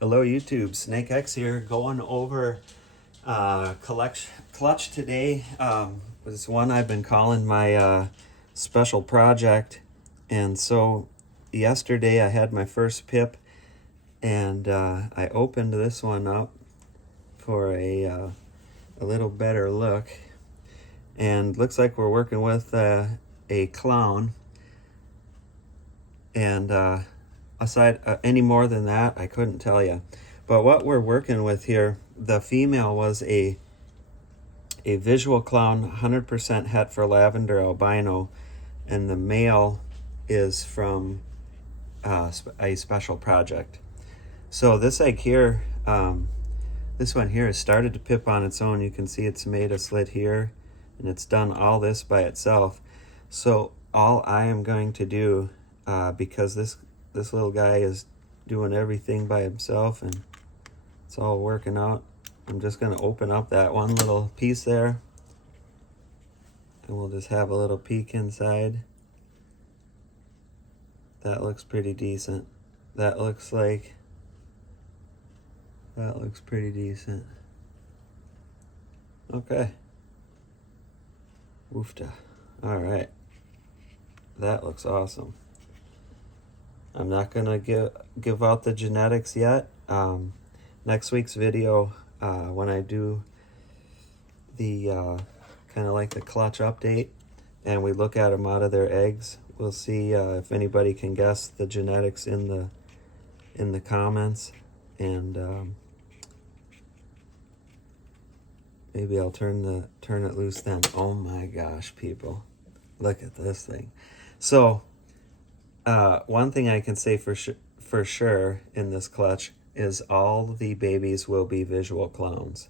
Hello YouTube, SnakeX here, going over clutch today. This one I've been calling my special project, and so yesterday I had my first pip, and I opened this one up for a little better look, and looks like we're working with a clown, and aside any more than that I couldn't tell you. But what we're working with here, the female was a visual clown, 100% het for lavender albino, and the male is from a special project. So this egg here, this one here has started to pip on its own. You can see it's made a slit here, and it's done all this by itself. So all I am going to do, because this little guy is doing everything by himself and it's all working out, I'm just going to open up that one little piece there, and we'll just have a little peek inside. That looks pretty decent. That looks pretty decent. Okay. Woofta. All right. That looks awesome. I'm not gonna give out the genetics yet. Next week's video, when I do the kind of like the clutch update, and we look at them out of their eggs, we'll see if anybody can guess the genetics in the comments, and maybe I'll turn it loose then. Oh my gosh, people, look at this thing. So one thing I can say for sure in this clutch is all the babies will be visual clowns.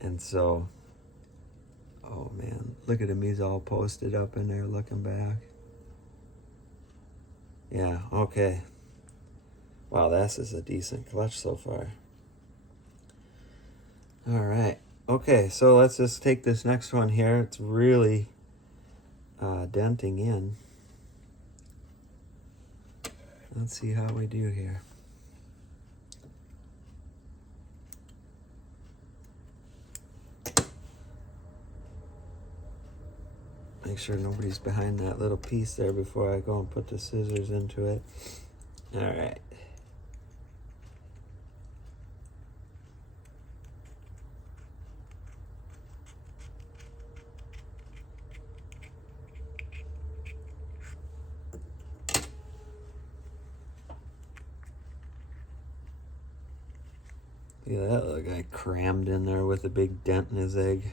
And so, oh man, look at him. He's all posted up in there looking back. Yeah, okay. Wow, this is a decent clutch so far. All right. Okay, so let's just take this next one here. It's really denting in. Let's see how we do here. Make sure nobody's behind that little piece there before I go and put the scissors into it. All right. Look at that little guy crammed in there with a big dent in his egg.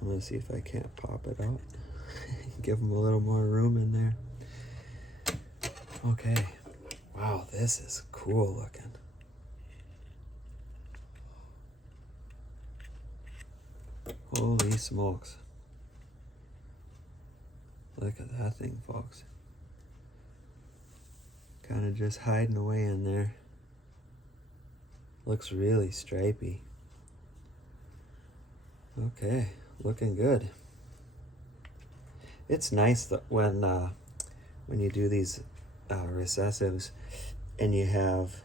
I'm gonna see if I can't pop it out. Give him a little more room in there. Okay. Wow, this is cool looking. Holy smokes. Look at that thing, folks. Kind of just hiding away in there. Looks really stripy. Okay, looking good. It's nice that when you do these recessives and you have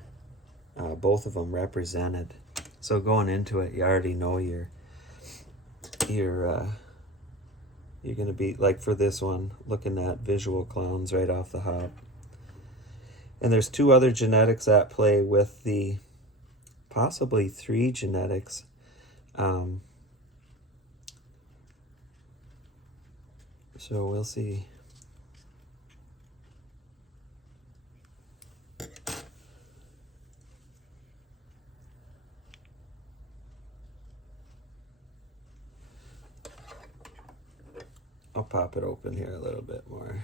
both of them represented. So going into it, you already know you're gonna be, like for this one, looking at visual clowns right off the hop. And there's two other genetics at play with the, possibly three genetics. So we'll see. I'll pop it open here a little bit more.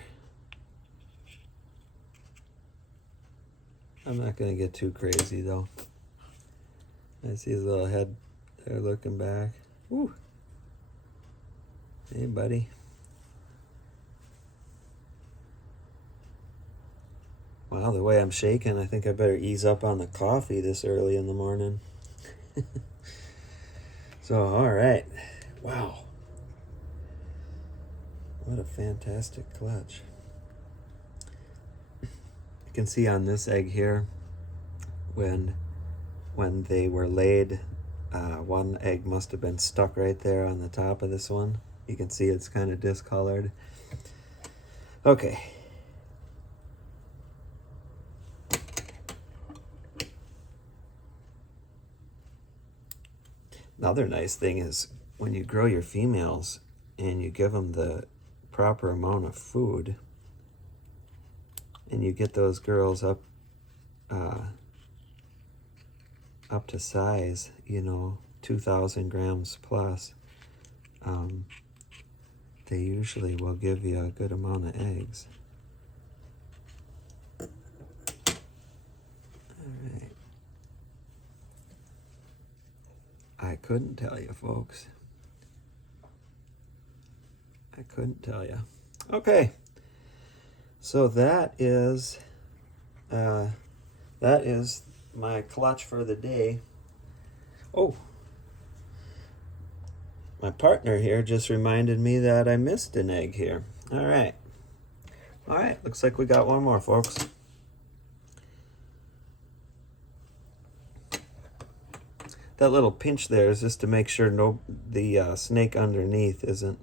I'm not gonna get too crazy though. I see his little head there looking back. Woo. Hey buddy. Wow, the way I'm shaking, I think I better ease up on the coffee this early in the morning. So, all right. Wow. What a fantastic clutch. You can see on this egg here, when they were laid, one egg must have been stuck right there on the top of this one. You can see it's kind of discolored. Okay. Another nice thing is when you grow your females and you give them the proper amount of food, and you get those girls up to size, you know, 2,000 grams plus, they usually will give you a good amount of eggs. All right. I couldn't tell you, folks. I couldn't tell you. Okay. So that is my clutch for the day. Oh, my partner here just reminded me that I missed an egg here. All right. Looks like we got one more, folks. That little pinch there is just to make sure the snake underneath isn't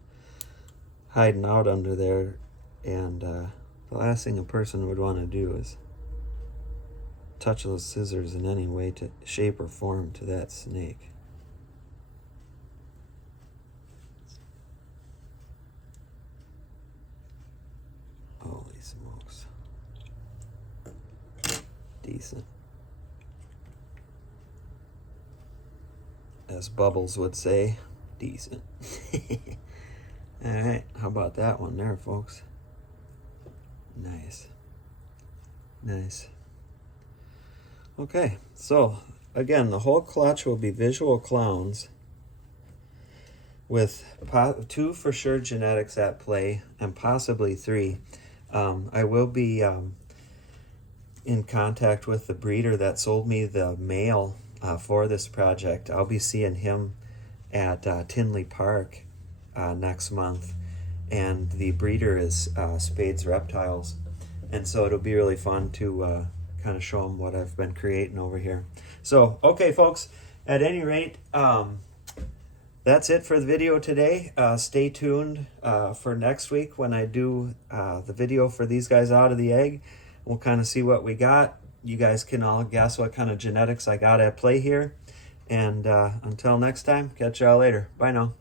hiding out under there. And the last thing a person would want to do is touch those scissors in any way, to shape or form, to that snake. Holy smokes. Decent. As Bubbles would say, decent. All right, how about that one there, folks? Nice. Nice. Okay, so again, the whole clutch will be visual clowns with 2 for sure genetics at play, and possibly 3. I will be in contact with the breeder that sold me the male for this project. I'll be seeing him at Tinley Park next month, and the breeder is Spades Reptiles, and so it'll be really fun to kind of show them what I've been creating over here. So okay, folks, at any rate, that's it for the video today. Stay tuned for next week when I do the video for these guys out of the egg. We'll kind of see what we got. You guys can all guess what kind of genetics I got at play here. And until next time, catch y'all later. Bye now.